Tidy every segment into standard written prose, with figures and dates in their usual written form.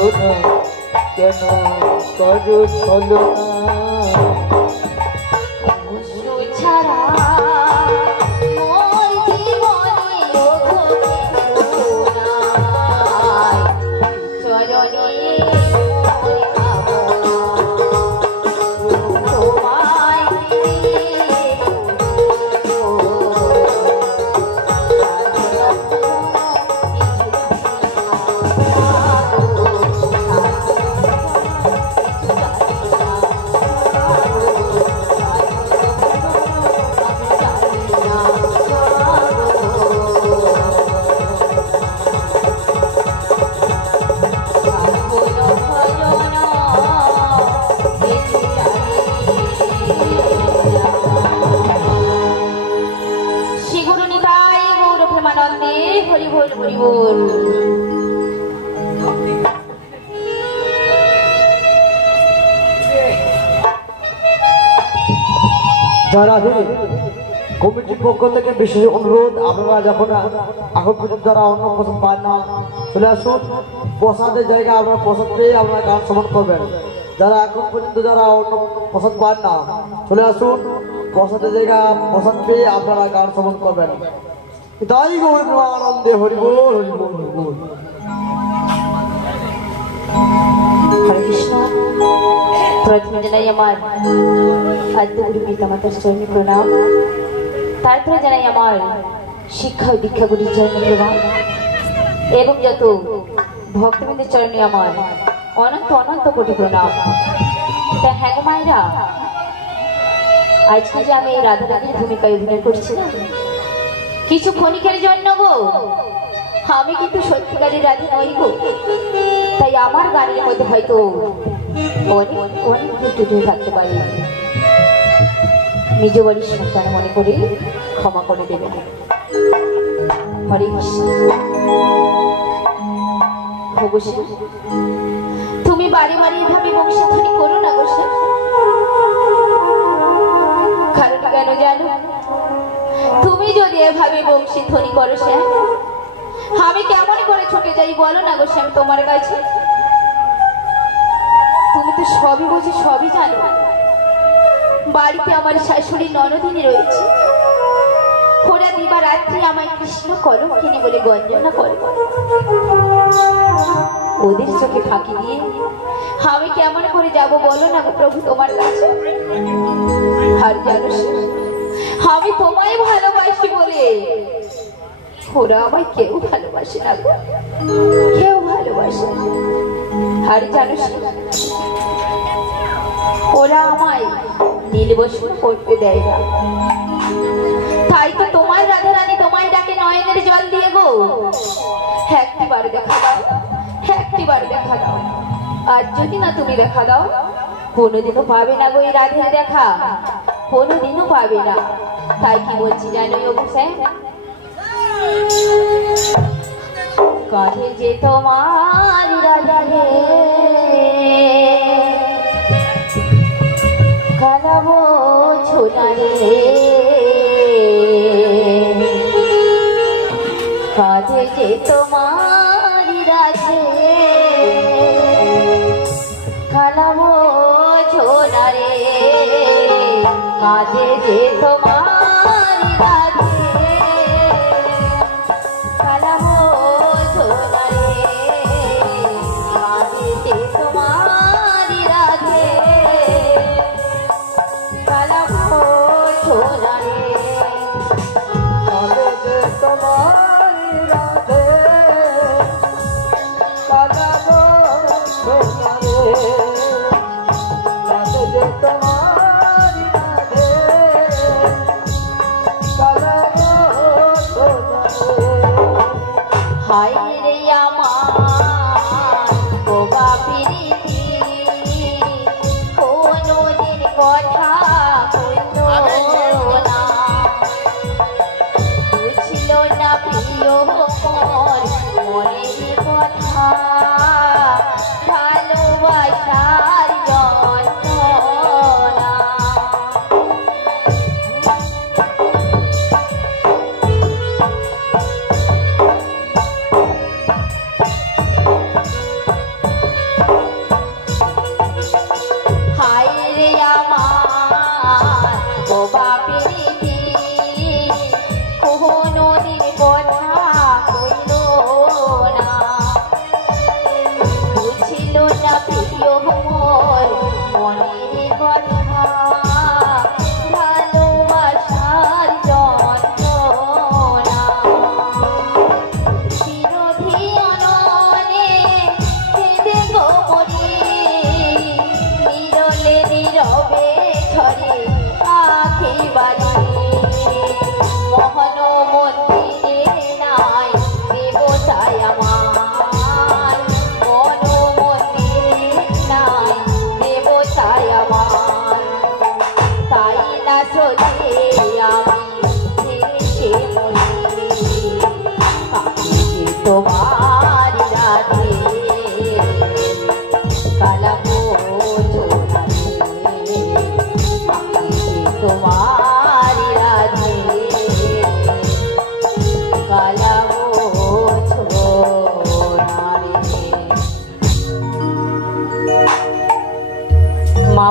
ছলনা কেন করো ছলনা ছাড়া যারা কমিটির পক্ষ থেকে বিশেষ অনুরোধ, আপনারা যখন এখন পর্যন্ত যারা অন্য পছন্দ পান না চলে আসুন প্রসাদের জায়গা, আপনারা প্রসাদ পেয়ে আপনারা গান শ্রবণ করবেন। যারা এখন পর্যন্ত যারা অন্য পছন্দ পান না চলে আসুন প্রসাদের জায়গা, প্রসাদ পেয়ে আপনারা গান শ্রবণ করবেন। তাই গৌর আনন্দে হরিবোল হরিবোল হরিবোল। হরে কৃষ্ণ। প্রথমে জানাই আমার আদ্যগুরু পিতামাতার চরণে প্রণাম, তারপরে জানাই আমার শিক্ষা ও দীক্ষাগুরুর চরণে প্রণাম এবং যত ভক্তবৃন্দের চরণে আমার অনন্ত অনন্ত কোটি প্রণাম। তা হ্যাঁ গো মায়েরা, আজকে যে আমি রাধা রানীর ভূমিকায় অভিনয় করছি না, কিছু ক্ষণিকের জন্য গো আমি কিন্তু সত্যিকারের রাধা নই গো। তাই আমার গানের মধ্যে হয়তো অনেক অনেক ত্রুটি থাকতে পারে, নিজ বাড়ির সন্তান মনে করে ক্ষমা করে দেবেন। হরে কৃষ্ণ। তুমি বাড়ি বাড়ি এভাবে বংশীধ্বনি করো না গো, কারণ কেন জানো, তুমি যদি এভাবে বংশীধ্বনি করো সে আমি কেমন করে ছুটে যাই বলো না গো শ্যাম তোমার কাছে। তুমি তো সবই বুঝি, সবই জানো। বাড়িতে আমার শাশুড়ি ননদিনী রয়েছে, ওরা দিবা রাত্রি আমায় কৃষ্ণ কলঙ্কিনী বলে গঞ্জনা করে। ওদের চোখে ফাঁকি দিয়ে আমি কেমন করে যাব বলো না গো প্রভু তোমার কাছে। আর জানো আমি তোমায় ভালোবাসি বলে ওরা আমায় কেউ ভালোবাসে না, কেউ ভালোবাসে না। আর জানো ওরা আমায় নীলবসন করতে দেয় না। তাই তো তোমার রাধা রানী তোমায় ডাকে নয়নের জল দিয়ে গো, একটিবার দেখা দাও, একটিবার দেখা দাও। আর যদি না তুমি দেখা দাও কোনোদিনও পাবে না গো এই রাধের দেখা, কোনোদিনও পাবে না। তাই কি বলছি জানো অবশ্যই, কাঁধে যে তোমার রাধা রে কালাবো ছোলা রে, কাঁধে যে তোমার রাধে কালাবো ছোলা রে, কাঁধে যে তোমার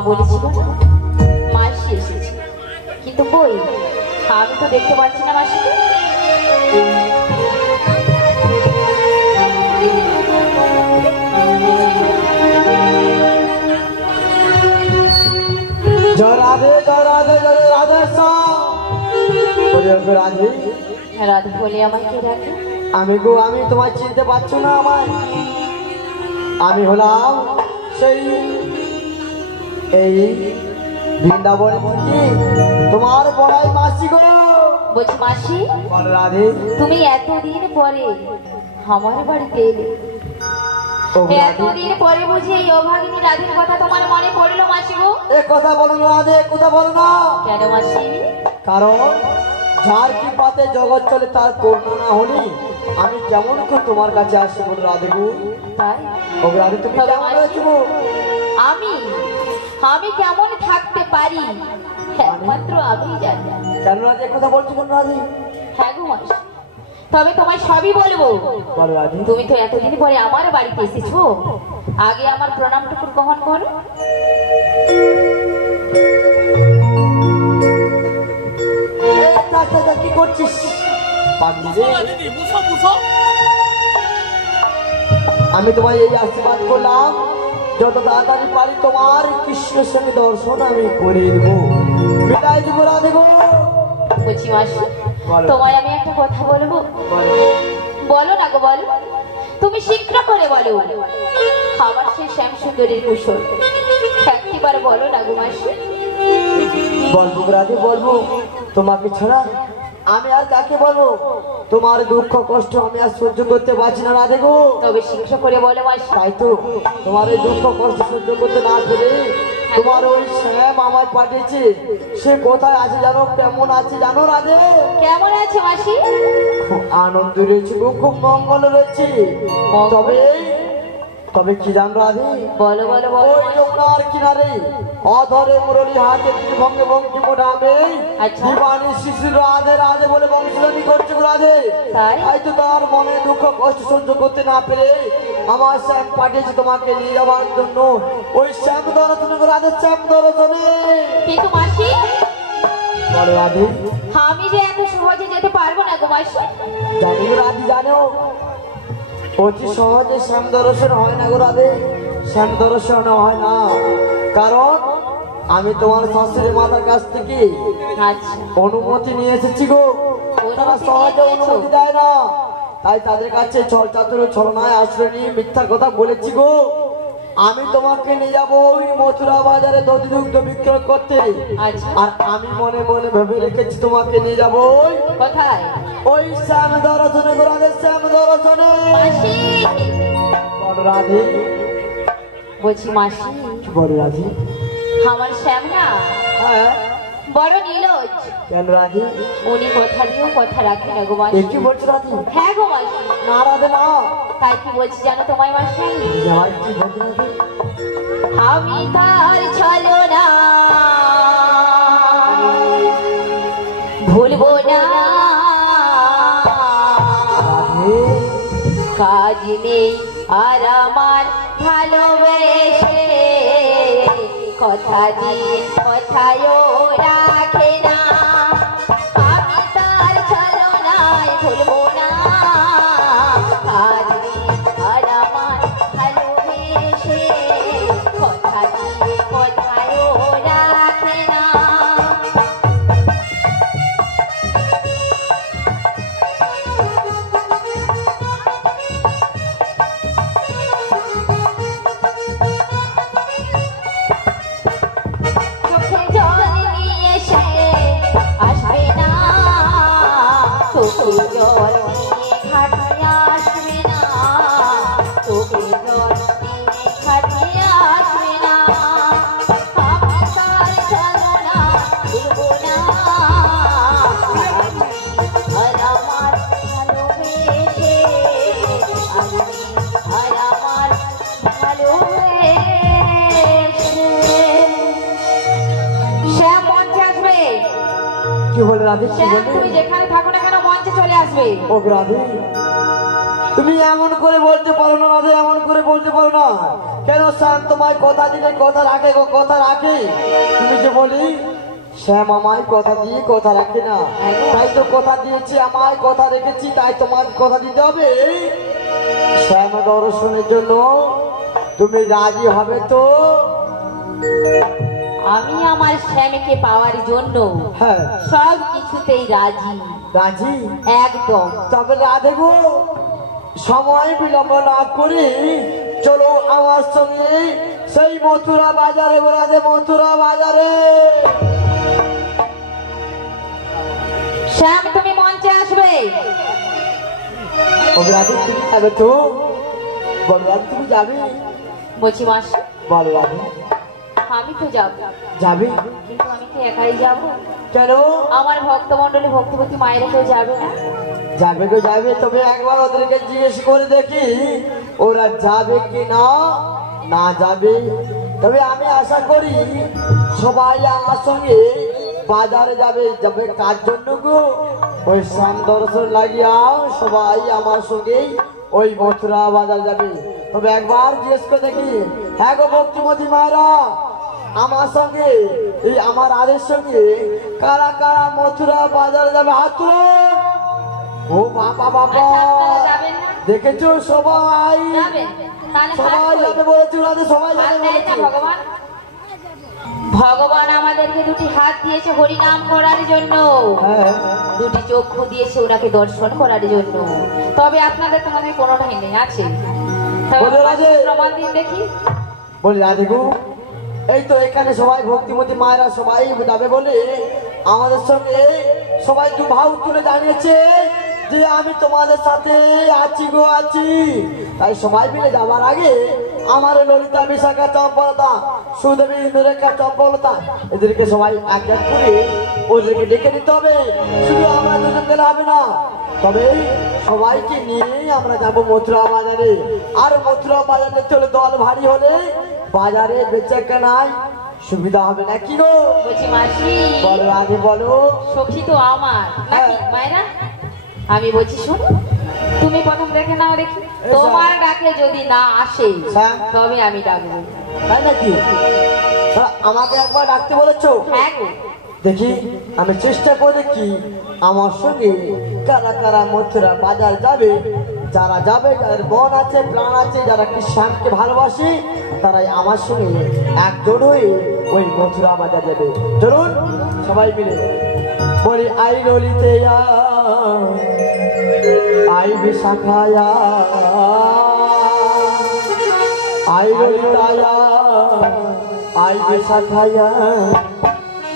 বলেছিল না মাসি এসেছে, কিন্তু কই আমি তো দেখতে পাচ্ছি না মাসিকে। জয় রাধে জয় রাধে জয় রাধে রাধে। রাধে বলে আমাকে ডাকে। আমি গো, আমি তোমায় চিনতে পারছো না আমায়? আমি হলাম সেই এই বৃন্দাবন থেকে তোমার বড়াই মাসি গো। বলছি মাসি, বল রাধে, তুমি এতদিন পরে আমার বাড়িতে এলে, ও রাধে, এতদিন পরে বুঝি এই অভাগিনী রাধের কথা তোমার মনে পড়লো মাসি গো? এ কথা বলো না রাধে, এ কথা বলো না। কেন মাসি? কারণ যার কি পাতে জগৎ চলে তার করুণা না হলে আমি কেমন করে তোমার কাছে আসি বল রাধে গো। তাই ও রাধে, তুমি তবে কেমন মাসি, আছো গো? আমি আমি কেমন থাকতে পারি একমাত্র আমি জানি। কেন রাধে এ কথা বলছো বল রাধে? হ্যাঁ গো মাসি, তবে তোমায় সবই বলবো। বল রাধে, তুমি তো এতদিন পরে আমার বাড়িতে এসেছো, আগে আমার প্রণামটুকু গ্রহণ করো। কি করছিস পাগলি রে? আমি তোমায় এই আশীর্বাদ করলাম, যত তাড়াতাড়ি পারি তোমার কৃষ্ণের সঙ্গে দর্শন আমি করিয়ে দেবো, বিদায় দিব রাধে গো। বলছি মাসি, বলো। তোমায় আমি একটা কথা বলবো। বলো না গো, বলো, তুমি শীঘ্র করে বলো আমার সেই শ্যাম সুন্দরীর কুশল একটিবার বলো না গো মাসি। বলবো রাধে, বলবো। তোমাকে ছাড়া আমি আর কাকে বলবো? তোমার দুঃখ কষ্ট আমি আর সহ্য করতে পারছি না রাধে গো। তবে শীঘ্র করে বলো মাসি। তাই তো তোমার এই দুঃখ কষ্ট সহ্য করতে না পেরে তোমার ওই শ্যাম আমার পাঠিয়েছে। সে কোথায় আছে জানো, কেমন আছে জানো রাধে? কেমন আছে মাসি? খুব আনন্দ রয়েছে গো, খুব মঙ্গল রয়েছে। তবে তবে কি জানো রাধে? বলো বলো বলো। ওই যমুনার কিনারে অধরে মুরলী হাতে ভঙ্গে ভঙ্গি মোটাবে আচ্ছা। দিবানী শিশু রাধে রাধে বলে বংশী করছে গো রাধে। তাই? তাই তো তার মনে দুঃখ কষ্ট সহ্য করতে না পেরে আমার শ্যাম পাঠিয়েছে তোমাকে নিয়ে যাওয়ার জন্য। ওই শ্যাম দর্শনে গো রাধে, শ্যাম দর্শনে। কিন্তু মাসি, বলো রাধে, আমি যে এত সহজে যেতে পারবো না গো মাসি। জানি গো রাধে, জানো অতি সহজে শ্যাম দর্শন হয় না গো রাধে, শ্যাম দর্শন হয় না। কারণ আমি তোমার শাশুড়ি মাতার কাছ থেকে আচ্ছা, অনুমতি নিয়ে এসেছি গো। তারা সহজে অনুমতি দেয় না, তাই তাদের কাছে ছল চাতুর ছলনায় আশ্রয় নিয়ে মিথ্যা কথা বলেছি গো। আমি তোমাকে নিয়ে যাবো ওই মথুরা বাজারে দধি দুগ্ধ বিক্রয় করতে। আচ্ছা। আর আমি মনে মনে ভেবে রেখেছি তোমাকে নিয়ে যাবো কোথায়? ওই শ্যাম দর্শনে গো রাধে, শ্যাম দর্শনে। মাসি, বল রাধে, বলছি মাসি, বল রাধে। আমার শ্যাম না হ্যাঁ, বড় নীলজ। কেন রাধে? উনি কথা দিয়েও কথা রাখে না গো মাসি। এ কি বলছো রাধে? হ্যাঁ গো মাসি। না রাধে না। তাই কি বলছি জানো তোমায় মাসি? যাই কি বলছো রাধে? আমি তার ছলনা ভুলবো না, রাধে, কাজ নেই আর আমার ভালোবেসে, কথা দিয়ে কথায়ও রাখে না। আমি তার ছলনায় ভুলবো না, কাজ নেই আর আমার ভালোবেসে, কথা দিয়ে কথায়ও রাখে না। চোখে জল নিয়ে সে আসবে না, চোখে জল নিয়ে ঘাটে আসবে না, চোখে জল নিয়ে ঘাটে আসবে না। আমি তার ছলনা ভুলবো না, আর আমার ভালোবেসে, আমি আর আমার ভালোবেসে। শ্যাম মঞ্চে আসবে। কি বলে রাধে? কি শ্যাম, বলে? তুমি যেখানে থাকো না কেন মঞ্চে চলে আসবে। ও রাধে, তুমি এমন করে বলতে পারো না রাধে, এমন করে বলতে পারো না। কেন শ্যাম তোমায় কথা দিলে কথা রাখে গো, কথা রাখে। তুমি যে বলি শ্যাম আমায় কথা দিয়ে কথা রাখে না, তাই তো কথা দিয়েছি, আমায় কথা রেখেছি, তাই তোমার কথা দিতে হবে। শ্যাম দর্শনের জন্য তুমি রাজি হবে তো? আমি আমার শ্যামকে পাওয়ার জন্য হ্যাঁ সব কিছুতেই রাজি। রাজি? একদম। তবে রাধে গো, সময় বিলম্ব না করে চলো আমার সঙ্গে সেই মথুরা বাজারে। রাধে, মথুরা বাজারে। শ্যাম তুমি মঞ্চে আসবে। ও রাধে, তুমি যাবে তো? বল রাধে, তুমি যাবে? বলছি মাসি, বল রাধে। আমি তো যাব। যাবে? কিন্তু আমি কি একাই যাব? কেন? আমার ভক্তমণ্ডলী ভক্তিপতি মায়েরা কেউ যাবে না? যাবে গো যাবে, তবে একবার ওদেরকে জিজ্ঞেস করে দেখি ওরা যাবে কি না। না যাবে, তবে আমি আশা করি সবাই আমার সঙ্গে বাজারে যাবে। যাবে কার জন্য গো? ওই শ্যাম দর্শন লাগিয়া সবাই আমার সঙ্গে ওই মথুরা বাজার যাবে। তবে একবার জিজ্ঞেস করে দেখি। হ্যাঁ গো ভক্তিমতী মায়েরা, আমার সঙ্গে এই আমার আদের সঙ্গে কারা কারা মথুরা বাজারে যাবে? হাত তুলুন। ও বাবা বাবা, যাবেন না? দেখেছো সবাই যাবেন? তাহলে সবাই যাবে বলেছে, রাধে সবাই যাবে বলেছে। ভগবান ভগবান আমাদেরকে দুটি হাত দিয়েছে হরিনাম করার জন্য, হ্যাঁ দুটি চক্ষু দিয়েছে ওনাকে দর্শন করার জন্য। তবে আপনাদের তোমাদের কোনোটাই নেই, আছে? তবে বলো রাধে। প্রমাণ দিন দেখি। বলি রাধে গো, এই তো এখানে সবাই ভক্তিমতী মায়েরা সবাই যাবে বলে আমাদের সঙ্গে সবাই দু ভাব তুলে জানিয়েছে যে আমি তোমাদের সাথে আছি গো, আছি। তাই সবাই মিলে যাবার আগে আমার ললিতা, বিশাখা, চম্পলতা, সুদেবী, ইন্দ্রেখা, চম্পলতা এদেরকে সবাই এক এক করে ওদেরকে ডেকে নিতে হবে। শুধু আমরা দুজন গেলে হবে না, তবে সবাইকে নিয়ে আমরা যাব মথুরা বাজারে। আর মথুরা বাজারে চলে দল ভারী হলে বাজারে বেচা কেনায় সুবিধা হবে না কি গো? বলছি মাসি, বলো আগে বলো। সখী তো আমার নাকি হ্যাঁ। মায়েরা? আমি বলছি শোনো, তুমি প্রথম দেখে নাও দেখি, এই তোমার ডাকে যদি না আসে হ্যাঁ। তবে আমি ডাকবো। তাই নাকি? আমাকে একবার ডাকতে বলেছো? হ্যাঁ গো। দেখি আমি চেষ্টা করে দেখি আমার সঙ্গে কারা কারা মথুরা বাজার যাবে। যারা যাবে, যাদের মন আছে, প্রাণ আছে, যারা কি শ্যামকে ভালোবাসে, তারাই আমার সঙ্গে একজোট হয়ে ওই মথুরা বাজার যাবে। চলুন সবাই মিলে বলি, আই ললিতে আই বিশাখায়া, আই ললিতায়া, আই বিশাখায়া,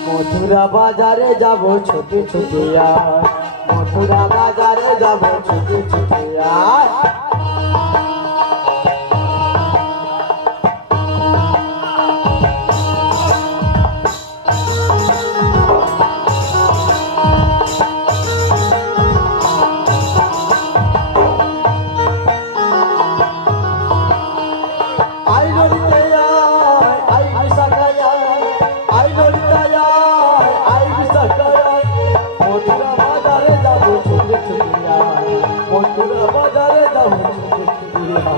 মথুরা বাজারে যাব ছুটে ছুটিয়া, মথুরা বাজারে যাব ছুটে ছুটিয়া। আই ললিতে আই বিশাখায়া, আই ললিতায়া, আই বিশাখায়া, মথুরা বাজারে যাব ছুটে ছুটিয়া, মথুরা বাজারে যাব ছুটে ছুটিয়া।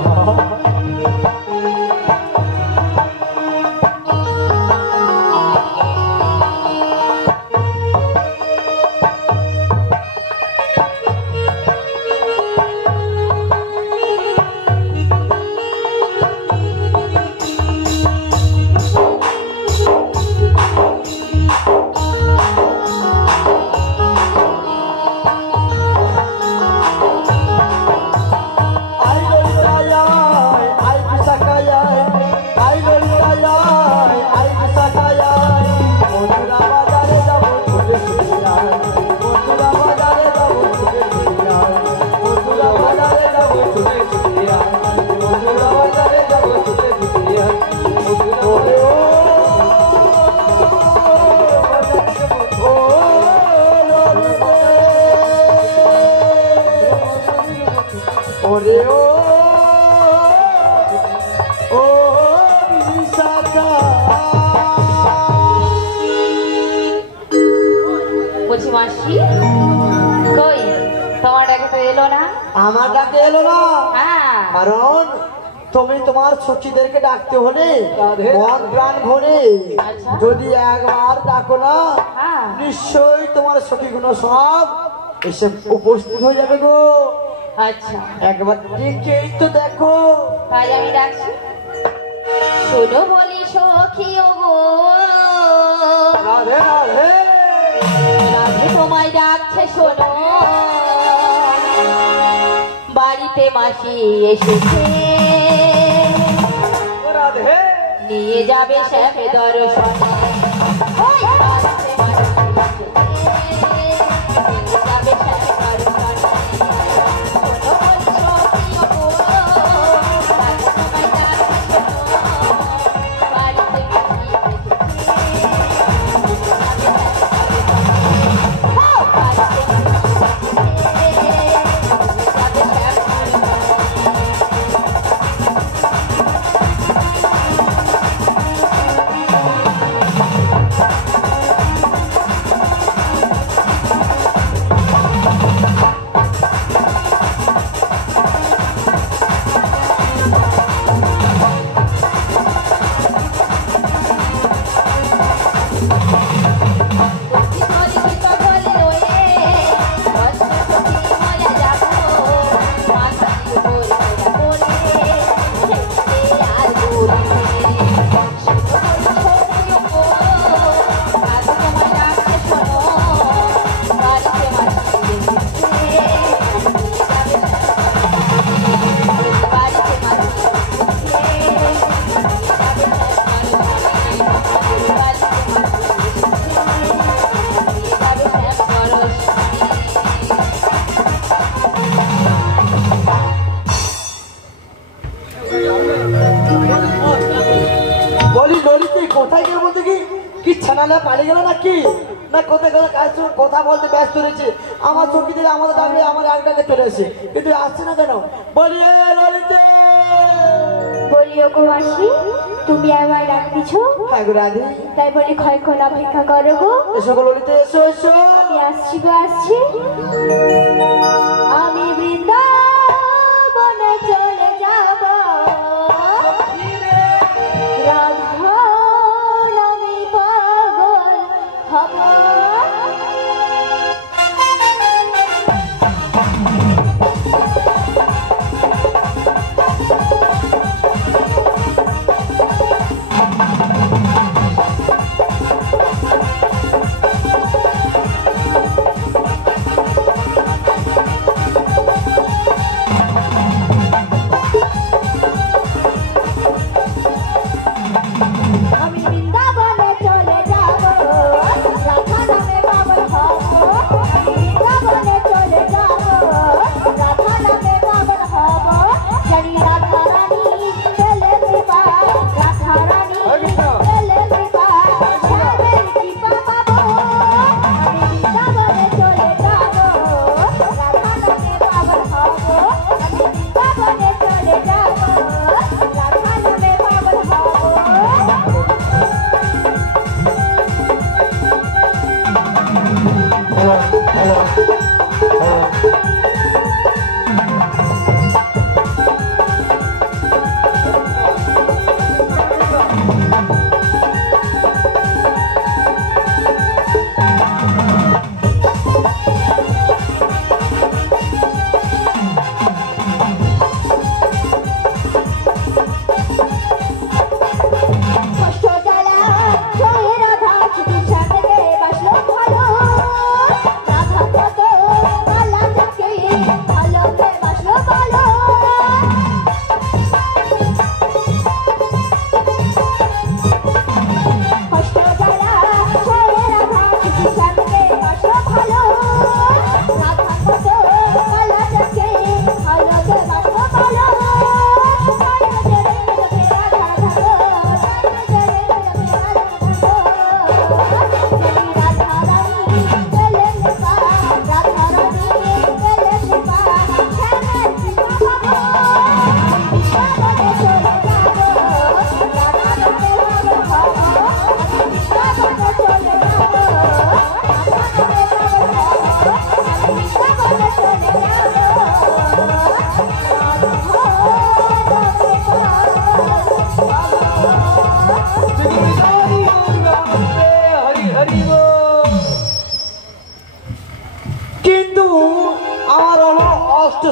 আই ললিতায়া, আই বিশাখায়া, আই ললিতায়া, আই বিশাখায়া, মথুরা বাজারে যাব ছুটে ছুটিয়া, মথুরা বাজারে যাব ছুটে ছুটিয়া, মথুরা বাজারে যাব ছুটে ছুটিয়া, মথুরা বাজারে যাব ছুটে ছুটিয়া। ওরে ও, ও ললিতে, ওরে ও, ও বিশাখা। বলছি মাসি, কই তোমার ডাকে তো এলো না? আমার ডাকে এলো না, হ্যাঁ। কারণ তুমি তোমার সখীদেরকে ডাকতে হলে রাধে। মন প্রাণ ভরে আচ্ছা। যদি একবার ডাকো না হ্যাঁ। নিশ্চয়ই তোমার সখীগুলো সব এসে উপস্থিত হয়ে যাবে গো। আচ্ছা একবার ডেকেই তো দেখো। তাই আমি ডাকছি। শোনো বলি সখী ও গো, রাধে রাধে। রাধে তোমায় ডাকছে শোনো, বাড়িতে মাসি এসেছে, রাধে। নিয়ে যাবে শ্যামে দর্শনে। ওই বাড়িতে মাসি এসেছে, নিয়ে যাবে শ্যামে দর্শনে। শোনো বলি সখী ও গো, রাধে তোমায় ডাকছে শোনো, বাড়িতে মাসি এসেছে, বলি ললিতে কোথায় গেল বলতে কি ছানালে পালিয়ে গেল নাকি না কোথায় গেল? কাজ কথা বলতে ব্যস্ত রয়েছে। আমার চৌকিদের আমাদের ডাকলে আমার এক ডাকে চলে আসে, কিন্তু আসছে না কেন? বলি এ ললিতে। বলি ওগো মাসি, তুমি আমায় ডাকতেছ? হ্যাঁ গো রাধে। তাই বলি ক্ষয়ক্ষণ অপেক্ষা করো গো। এসো গো ললিতে, এসো এসো। আমি আসছি গো, আসছি। আমি বৃন্দাবনে চলে যাব, রাধার আমি পাগল হব।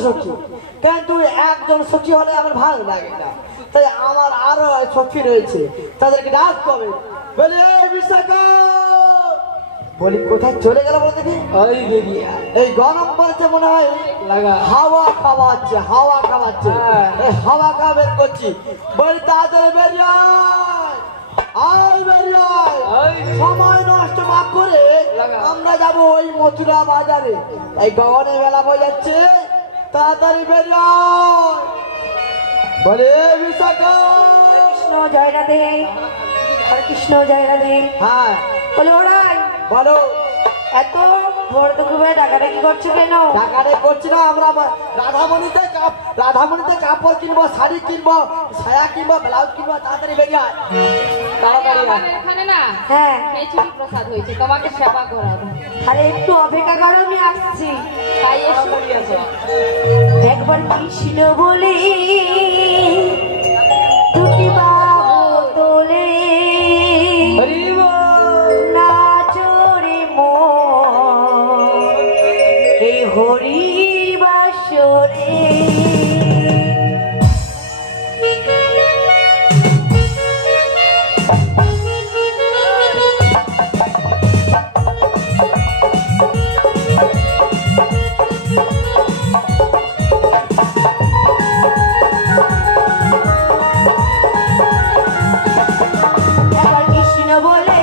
সখী, কিন্তু একজন সখী হলে আমার ভালো লাগে না, তাই আমার আরো সখী রয়েছে, তাদেরকে ডাক হবে। বলে এই বিশাখা, বলি কোথায় চলে গেল বলে দেখি। ওই বেরিয়া এই গরম পড়েছে মনে হয়, লাগা হাওয়া খাওয়াচ্ছে, হাওয়া খাওয়াচ্ছে, হ্যাঁ। এই হাওয়া খাওয়া বের করছি। বলি তাড়াতাড়ি বেরিয়ে আয়, বেরিয়ে আয়। ওই সময় নষ্ট না করে লাগা। আমরা যাব ওই মথুরা বাজারে, এই গগনের বেলা বয়ে যাচ্ছে, তাড়াতাড়ি বেরিয়ে আয়। বলে এই বিশাখা। কৃষ্ণ জয় রাধে, হরে কৃষ্ণ জয় রাধে। হ্যাঁ বলে ওরাই বলো। এত ভোর দুপুরে ডাকাডাকি করছো কেন? টাকাটা করছি না, আমরা রাধামণিতে কাপড় কিনবো, শাড়ি কিনবো, ছায়া কিনবো, ব্লাউজ কিনবো, তাড়াতাড়ি বেরিয়ে আয়। তাড়াতাড়ি আয়। আমাদের এখানে না হ্যাঁ, খিচুড়ি প্রসাদ হয়েছে, তোমাকে সেবা করাবো, আরে একটু অপেক্ষা করো, আমি আসছি। তাই এসো। তাড়াতাড়ি আসো। একবার কৃষ্ণ বলে দুটি বাহু তোলে, হরি বল। নাচরে মন এই হরি বাসরে। একবার কৃষ্ণ বলে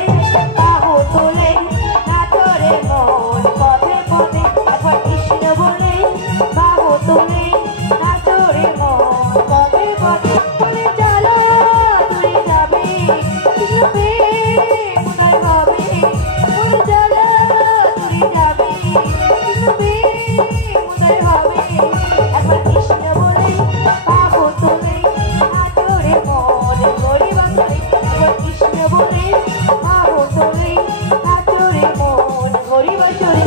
বাহু তোলে, নাচরে মন পদে পদে। একবার কৃষ্ণ বলে বাহু তোলে, নাচরে মন পদে পদে। বলে চলো দূরে যাবে, কৃষ্ণ প্রেম উদয় হবে। বলে চলো দূরে যাবে, কৃষ্ণ প্রেম উদয় হবে। একবার কৃষ্ণ বলে বাহু তোলে, নাচরে মন হরি বাসরে। একবার কৃষ্ণ বলে বাহু তোলে, নাচরে মন হরি বাসরে।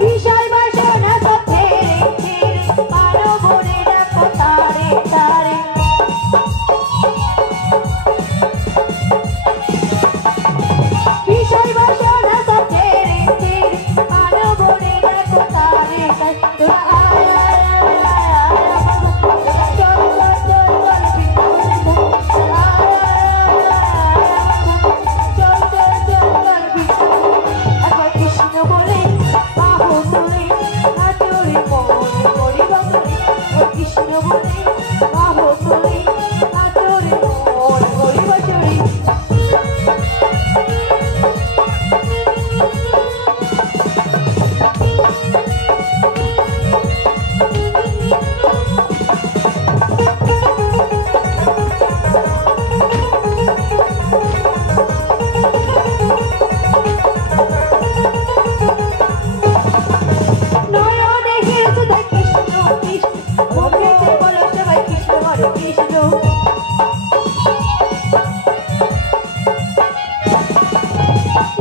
বিশাল বাসনা সব ছেড়ে ছেড়ে পারো বনে ডাকো তারে তারে। বিশাল বাসনা সব ছেড়ে ছেড়ে পারো বনে ডাকো তারে তারে। তোরা আয় আয় আয় আয় আয় আমার ঘরে। তোরা চল চল চল চল বৃন্দাবনে ঘরে। তোরা আয় আয় আয় আয় আয় আমার ঘরে। চল চল চল চল বৃন্দাবনে। একবার কৃষ্ণ বলে বাহু তোলে, নাচরে মন হরি বাসরে। একবার কৃষ্ণ বলে বাহু তোলে, নাচরে মন হরি বাসরে। নয়নে হেসে দেয় কৃষ্ণ কৃষ্ণ, মুখেতে বলো সবাই কৃষ্ণ হরে কৃষ্ণ।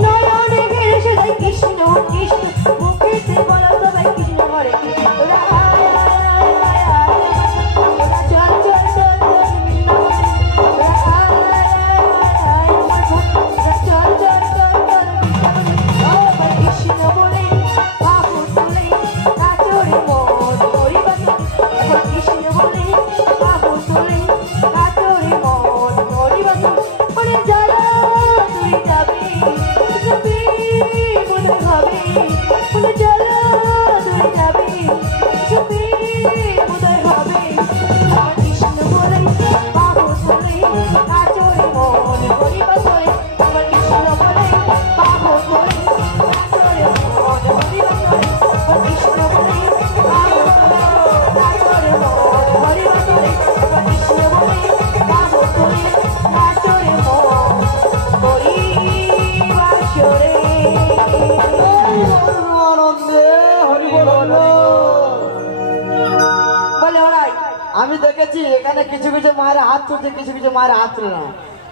নয়নে হেসে দেয় কৃষ্ণ কৃষ্ণ, মুখেতে বলো সবাই কৃষ্ণ হরে কৃষ্ণ। তোরা আয় আয় আয় আয় আয় তোরা চল চল চল চল বৃন্দাবনে। তোরা আয় আয় আয় আয় আয় আমার ঘরে। তোরা চল চল চল চল বৃন্দাবনে। একবার কৃষ্ণ বলে বাহু তোলে, নাচরে মন হরি বাসরে। একবার কৃষ্ণ বলে বাহু তোলে, নাচরে মন হরি বাসরে। বলে চলো দূরে যাবে, কৃষ্ণ প্রেম উদয় হবে। বলে চলো দূরে যাবে, কৃষ্ণ প্রেম উদয় হবে। একবার কৃষ্ণ বলে বাহু তোলে, নাচরে মন হরি বাসরে। একবার কৃষ্ণ বলে বাহু তোলে, নাচরে মন হরি বাসরে। একবার কৃষ্ণ বলে বাহু তোলে, নাচরে মন হরি বাসরে। একবার কৃষ্ণ বলে বাহু তোলে, নাচরে মন হরি বাসরে। আনন্দে হরি বল। বলে ওরাই আমি দেখেছি এখানে কিছু কিছু মায়ের হাত তুলছে, কিছু কিছু মায়ের হাত তুলে না।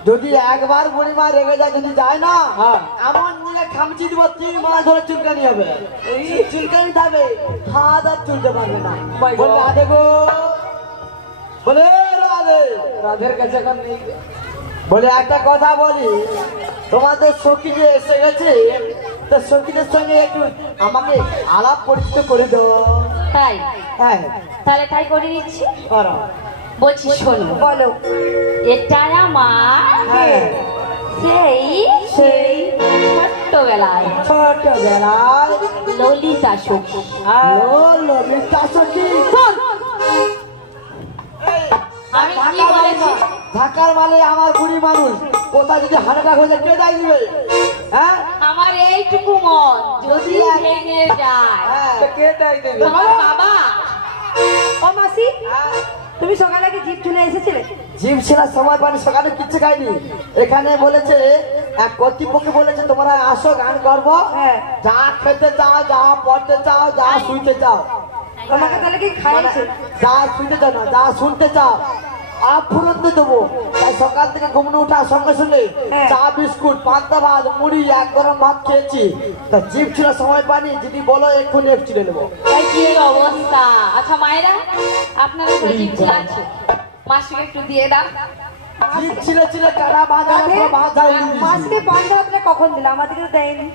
যদি একবার বুড়িমা রেগে যায়, যদি যায় না হ্যাঁ। আমার নিয়ে খামচি দিব, 3 মাস ধরে চুলকানি হবে। এই চুলকানি থাকবে, হাত আর চুলতে পারবে না। My God. বলে রাধে গো, বলে রাধে। রাধের কাছে এখন নেই। বলে একটা কথা বলি, তোমাদের সখী যে এসে গেছে, তো সখীদের সঙ্গে একটু আমাকে আলাপ পরিচিত করে দাও। তাই হ্যাঁ, তাহলে তাই করে দিচ্ছি। করো। বলছি শোনো, বলো। এটা আমার হ্যাঁ, সেই ছোট্টবেলায় ছোটবেলায় ললিতা সখী। ললিতা সখী। আমি কি বলেছি? ঢাকার মালে আমার বুড়ি মানুষ, কোথায় যদি হার্ট অ্যাটাক হয়ে যায় কে দায় দিবে? হ্যাঁ, আমার এইটুকু মন যদি ভেঙে যায়, হ্যাঁ। তো কে দায় দেবে? তোমার বাবা ও মাসি, তুমি সকালে কি জিপ চলে এসেছিলে? জিম ছেড়ার সময় পানি সকালে কিচ্ছু খাইনি। এখানে বলেছে এক কর্তৃপক্ষ বলেছে তোমরা আসো গান করবো, হ্যাঁ। যা খেতে চাও, যা পড়তে চাও, যা শুইতে চাও, তোমাকে তাহলে কি মানে খাইয়েছে? যা শুনতে চাও না, যা শুনতে চাও ফুরন্ত দেবো। তাই সকাল থেকে ঘুমনে ওঠার সঙ্গে সঙ্গে হ্যাঁ। চা বিস্কুট, পান্তা ভাত, মুড়ি, এক গরম ভাত খেয়েছি। তা জিভ ছিঁড়ার সময় পানি, যদি বলো এক্ষুনি এক চিড়ে নেবো। তাই কি অবস্থা? আচ্ছা মায়েরা, আপনাদের জিভ আছে, মাসিকে একটু দিয়ে দাও। জিভ ছিঁড়ে ছিঁড়ে কারা বাঁধা মাসকে পান ভাতটা কখন দিলে? আমাদেরকে তো দেয়নি।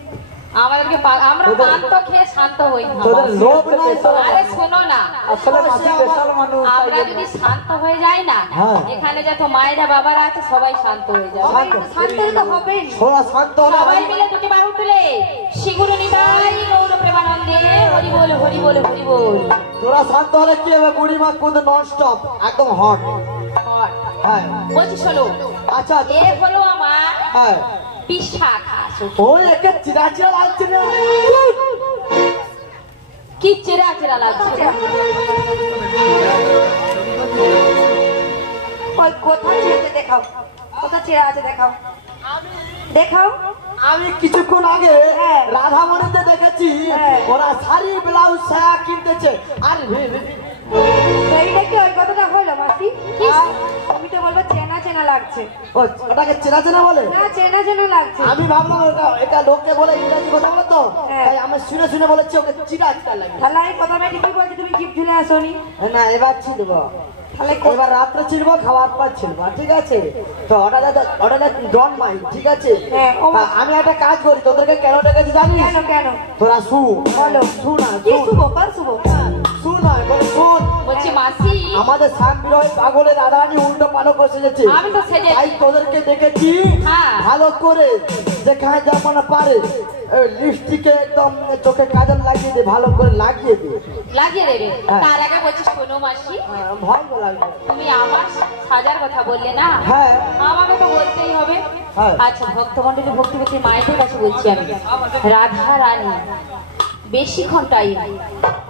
আমাদেরকে আমরা পান তো খেয়ে শান্ত হই না। তোদের লোভ নাই তো। আরে শোনো না, আসলে মাসি স্পেশাল মানুষ। আমরা যদি শান্ত হয়ে যাই না, হ্যাঁ। এখানে যত মায়েরা বাবারা আছে সবাই শান্ত হয়ে যাবে। শান্ত হলে তো হবেই। থোড়া শান্ত হলে সবাই মিলে দুটি বাহু তুলে শিগুরু নিতাই গৌর প্রেমানন্দে হরি বল হরি বল হরি বল। তোরা শান্ত হলে কি হবে? বুড়িমা কিন্তু নন স্টপ একদম হট। হ্যাঁ, বলছি শোনো, আচ্ছা, এ হলো আমার হ্যাঁ। বিশাখা সখী। ওই একে চিরা চিরা লাগছে না? কি চেরা চেরা লাগছে? ওই কোথায় ছেড়েছে দেখাও, কোথায় ছেড়ে আছে দেখাও, দেখাও। আমি কিছুক্ষণ আগে হ্যাঁ। রাধামণিতে দেখেছি হ্যাঁ। ওরা শাড়ি ব্লাউজ সায়া কিনতেছে। আর এইটা কি ওই কথাটা হলো মাসি? কি? আমি তো বলবো চেনা চেনা লাগছে। ওটাকে চেনা চেনা বলে? না, চেনা চেনা লাগছে। আমি ভাবলাম এটা লোকে বলে ইংরেজি কথা বলে তো, হ্যাঁ। তাই আমি শুনে শুনে বলেছি ওকে চিরা চিরা লাগে। তাহলে আমি কথাটা ঠিকই বলছি, তুমি জিপ ঝুলে আসোনি। না, এবার ছিড়বো। তাহলে এবার রাত্রে ছিড়বো, খাওয়ার পর ছিড়বো, ঠিক আছে? তো অর্ডার ডন মাই, ঠিক আছে? হ্যাঁ, তা আমি একটা কাজ করি, তোদেরকে কেন ডেকেছি জানিস? কেন কেন? তোরা শু, বলো। শু না, কি শু। শুভ? কার শুভ? শু না, বলে শুন। বলছি মাসি, আমাদের সাত বিরোহী পাগলের রাধারানী উল্টো পালো করে সেজেছে। আমি তো সেজেছি। তাই তোদেরকে দেখেছি হ্যাঁ। ভালো করে, যেখানে যেমন পারে লিপস্টিকে একদম চোখে কাজল লাগিয়ে দে, ভালো করে লাগিয়ে দে। লাগিয়ে দেবে। হ্যাঁ। তার আগে বলছি শোনো মাসি, ভয় লাগবে। তুমি আমার সাজার কথা বললে না, হ্যাঁ, আমাকে তো বলতেই হবে। হ্যাঁ। আচ্ছা ভক্তমন্ডলী ভক্তিপতি মায়েদের কাছে বলছি আমি, রাধা রানী বেশিক্ষণ টাইম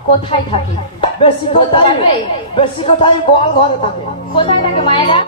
কোথায় থাকে? বেশি বলতে কথাই পারবে? বেশি কথাই গোয়াল ঘরে থাকে। কোথায় থাকে মায়েরা?